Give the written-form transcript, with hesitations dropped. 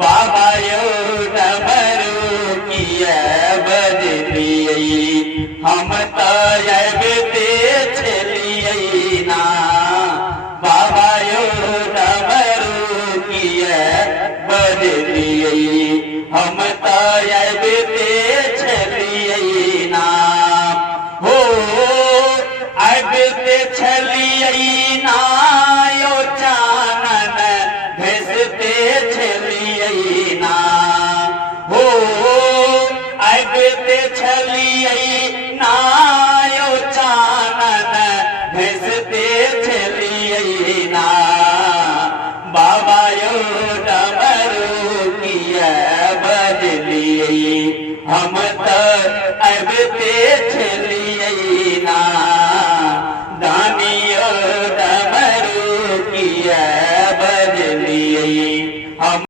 बाबा यो डमरू किया बजलिए हम तयबते चलिए ना बाबा यो डमरू किया बजलिए हम तयबते चलिए ना हो अबते चलिए ना यो चानन भेजते चलिए ना हो अबते चलिए ना यो चानन भेजते चलिए ना बाबा यो डमरू किया बजलिए हम तो अबते चलिए